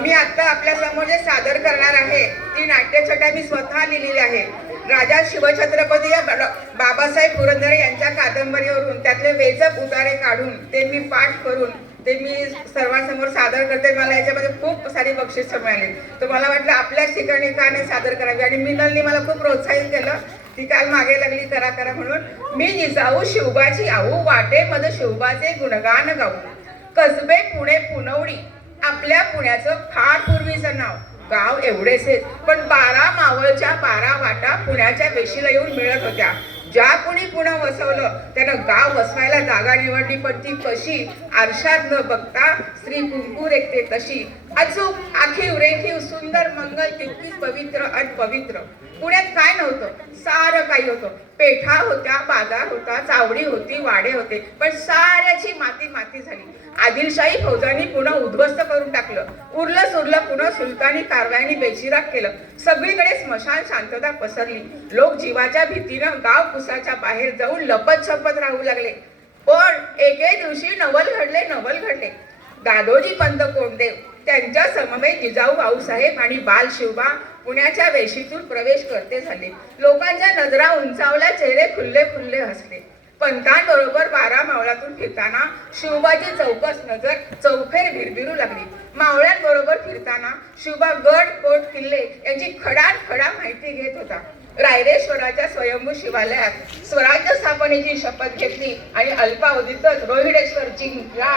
मी आता आपल्या समोर जे सादर करणार आहे ती नाट्यछटा मी स्वतः लिहिलेली आहे. राजा शिवछत्रपती या बाबासाहेब पुरंदरे यांच्या कादंबरीवरून त्यातले वेचक उतारे काढून ते मी पाठ करून ते मी सर्वांसमोर सादर करते. मला याच्यामध्ये खूप सारी बक्षिसं मिळाली. तर मला वाटलं आपल्याच ठिकाणी का नाही सादर करावी, आणि मिनलनी मला खूप प्रोत्साहित केलं. ती काल मागे लागली करा करा म्हणून. मी जिजाऊ शिवबाची आऊ वाटे मध शिवबाचे गुणगान गाऊ. कसबे पुणे पुनवडी आपल्या पुण्याचं फार पूर्वीचं नाव. गाव एवढेच पण 12 मावळच्या 12 वाटा पुण्याच्या वेशीला येऊन मिळत होत्या. ज्या कुणी पुणे वसवलं त्यानं गाव वसवायला जागा निवडली, पण ती कशी आरशात न बघता स्त्री कुंकू रेखते तशी. अचूक आखीव रेखीव सुंदर मंगल तितकीच पवित्र आणि पवित्र. पुण्यात काय नव्हतं, सारं काही होतं. पेठा होत्या, बाजार होता, चावडी होती, वाडे होते, पण साऱ्याची माती माती झाली. आदिलशाही फौजांनी पुन्हा उद्ध्वस्त करून टाकलं. उरलं सुरलं पुन्हा सुलतानी कारवायांनी बेचिराग केलं. सगळीकडे स्मशान शांतता पसरली. लोक जीवाच्या भीतीनं गाव कुसाच्या बाहेर जाऊन लपत छपत राहू लागले. पण एके दिवशी नवल घडले. दादोजी पंत कोंडदेव त्यांच्या समवेत जिजाऊ भाऊसाहेब आणि बाल शिवबा पुण्याच्या वेशीतून प्रवेश करते झाले. लोकांच्या नजरा उंचावल्या, चेहरे खुल्ले खुल्ले हसले. पंतांबरोबर 12 मावळातून फिरताना शिवबाची चौकस नजर चौफेर भिरभिरू लागली. मावळ्यांबरोबर फिरताना शिवबा गड कोट किल्ले यांची खडाखडा माहिती घेत होता. रायरेश्वराच्या स्वयंभू शिवालयात स्वराज्य स्थापनेची शपथ घेतली आणि अल्पावधीतच रोहिडेश्वर जिंकला.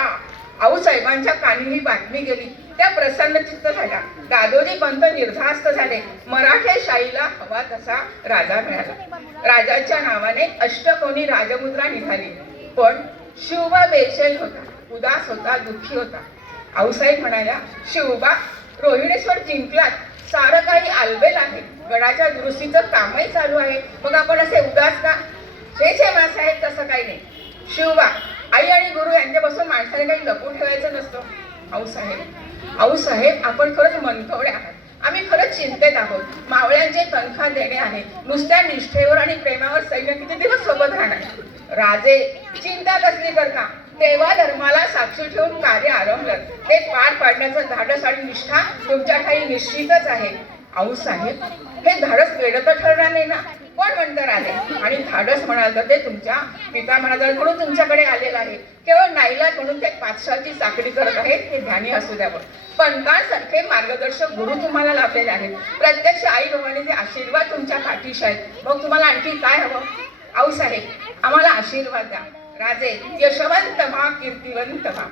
आऊसाहेबांच्या कानी ही बातमी गेली. त्या प्रसन्नचित्त झाल्या. दादोजी पंत निर्धास्त झाले. मराठेशाहीला हवा तसा राजा मिळाला. राजाच्या नावाने अष्टकोनी राजमुद्रा निघाली. पण शिवबा बेचैन होता, उदास होता, दुःखी होता. आऊसाहेब म्हणाल्या, शिवबा, रोहिडेश्वर जिंकलात, सारं काही आलबेल आहे, गडाच्या दुरुस्तीचं कामही चालू आहे, मग आपण असे उदास का? छे मासाहेब, तसं काही नाही. शिवबा, आई आणि गुरु यांच्यापासून माणसाने काही लपून ठेवायचं नसतं. आऊसाहेब, आपण खरंच मनकवडे आहात. आम्ही खरंच चिंतेत आहोत. मावळ्यांचे तनखा देणे आहे. नुसत्या निष्ठेवर आणि प्रेमावर सैन्य किती दिवस सोबत राहणार? राजे, चिंता कसली करता? देवा धर्माला साक्षी ठेवून कार्य आरंभलं. ते पार पाडण्याचं धाडस आणि निष्ठा तुमच्या ठाई निश्चितच आहे. आऊसाहेब, हे धाडस वेडं तर ठरणार नाही ना? कोण म्हणतं राजे? आणि धाडस म्हणाल तर ते तुमच्या पिता म्हणून तुमच्याकडे आलेलं आहे. केवळ नाईलाज म्हणून ते पातशाची चाकरी करत आहेत हे ध्यानी असू द्यावं. पंतांसारखे मार्गदर्शक गुरु तुम्हाला लाभलेले आहेत. प्रत्यक्ष आई बाबांचे आशीर्वाद तुमच्या पाठीशी आहेत. मग तुम्हाला आणखी काय हवं? आऊसाहेब, आम्हाला आशीर्वाद द्या. राजे, यशवंत व्हा, कीर्तिवंत व्हा.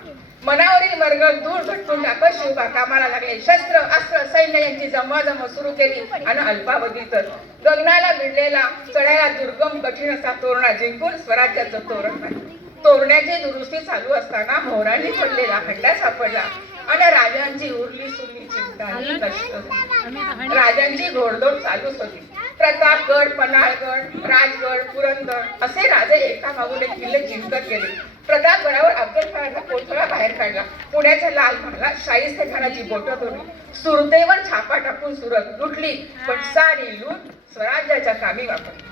मनावरील वर्ग दूर भटकून टाकत शिवबा कामाला लागले. शस्त्र अस्त्र सैन्य यांची जमवाजमव सुरू केली आणि अल्पावधीतच गगनाला भिडलेला चढायला दुर्गम कठीण असा तोरणा जिंकून स्वराज्याचं तोरण बांधलं. तोरण्याची दुरुस्ती चालू असताना मोहरांनी पडलेला हंडा सापडला आणि राजांची उरली सुरली चिंता नष्ट झाली. राजांची घोडदौड चालूच होती. प्रतापगड, पन्हाळगड, राजगड, पुरंदर असे राजे एका मागून एक किल्ले जिंकत गेले. प्रतापगडावर अफजलखानाचा कोथळा बाहेर काढला. पुण्याच्या लाल महालात शाहिस्तेखानाची बोटं तोडली. सुरतेवर छापा टाकून सुरत लुटली, पण सारी लूट स्वराज्याच्या कामी वापरली.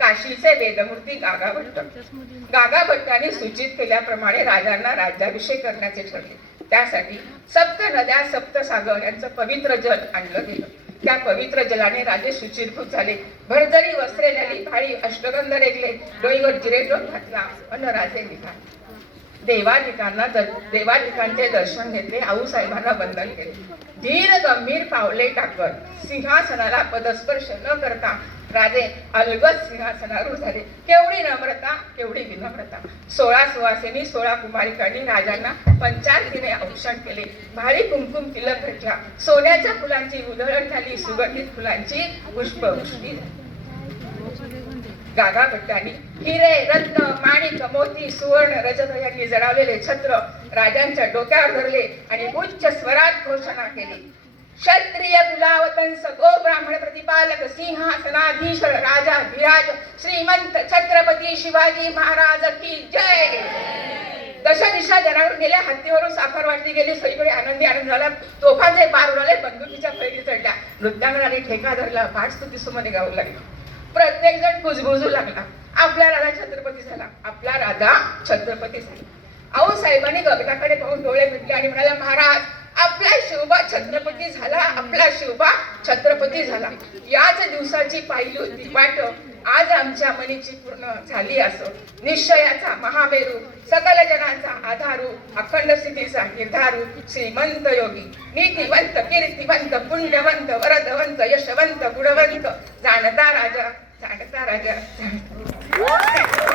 काशीचे वेदमूर्ती गागाभट्टांनी सूचित केल्याप्रमाणे राजांना राज्याभिषेक करण्याचे ठरले. त्यासाठी सप्त नद्या सप्तसागर यांचं पवित्र जल आणलं गेलं. त्या पवित्र जलाने राजे शुचिर्भूत झाले. भरजरी वस्त्रे नेली, भारी अष्टगंध रेगले, डोईवर जिरेटोप घातला अन राजे निघाले. देवाधिकांचे दर्शन घेतले. आऊसाहेबांना वंदन केले. धीर गंभीर पावले टाकत सिंहासनाला पदस्पर्श न करता राजे अलगद सिंहासनारूढ झाले. केवढी नम्रता, केवढी विनम्रता. 16 सुवासिनी 16 कुमारिकांनी राजांना पंचारतीने औक्षण केले. भारी कुमकुम तिलक घटला. सोन्याच्या फुलांची उधळण झाली. सुगंधित फुलांची पुष्पवृष्टी. गागाभट्टांनी हिरे, रत्न, माणिक, मोती, सुवर्ण, रजत यांनी जडवलेले छत्र राजांच्या डोक्यावर धरले आणि उच्च स्वरात घोषणा केली. क्षत्रिय कुलावतंस गो ब्राह्मण प्रतिपालक सिंहासनाधीश्वर राजा धिराज श्रीमंत छत्रपती शिवाजी महाराज की जय. दशा दिशा जनावर गेल्या. हत्तीवरून साखर वाटली गेली. सगळीकडे आनंदी आनंद झाला. तोफांचे बार उडाले. बंदुकीच्या फैरी चढल्या. नृत्यांगणाने ठेका धरला. पाठस्तुती सुमने गाऊ लागली. प्रत्येक जण कुजबुजू लागला. आपला राजा छत्रपती झाला. आपला राजा छत्रपती झाला. आऊसाहेबांनी गगनाकडे पाहून डोळे मिटले आणि म्हणाले, महाराज, आपला शिवबा छत्रपती झाला, आपला शिवबा छत्रपती झाला. याच दिवसाची पाहिली होती वाट आज आमच्या मनीची पूर्ण झाली असो. निश्चयाचा महामेरू, सकल जनाचा आधारू, अखंड स्थितीचा निर्धारू, श्रीमंत योगी, नीतिवंत, कीर्तिवंत, पुण्यवंत, वरदवंत, यशवंत, गुणवंत, जाणता राजा, जाणता राजा, जाणता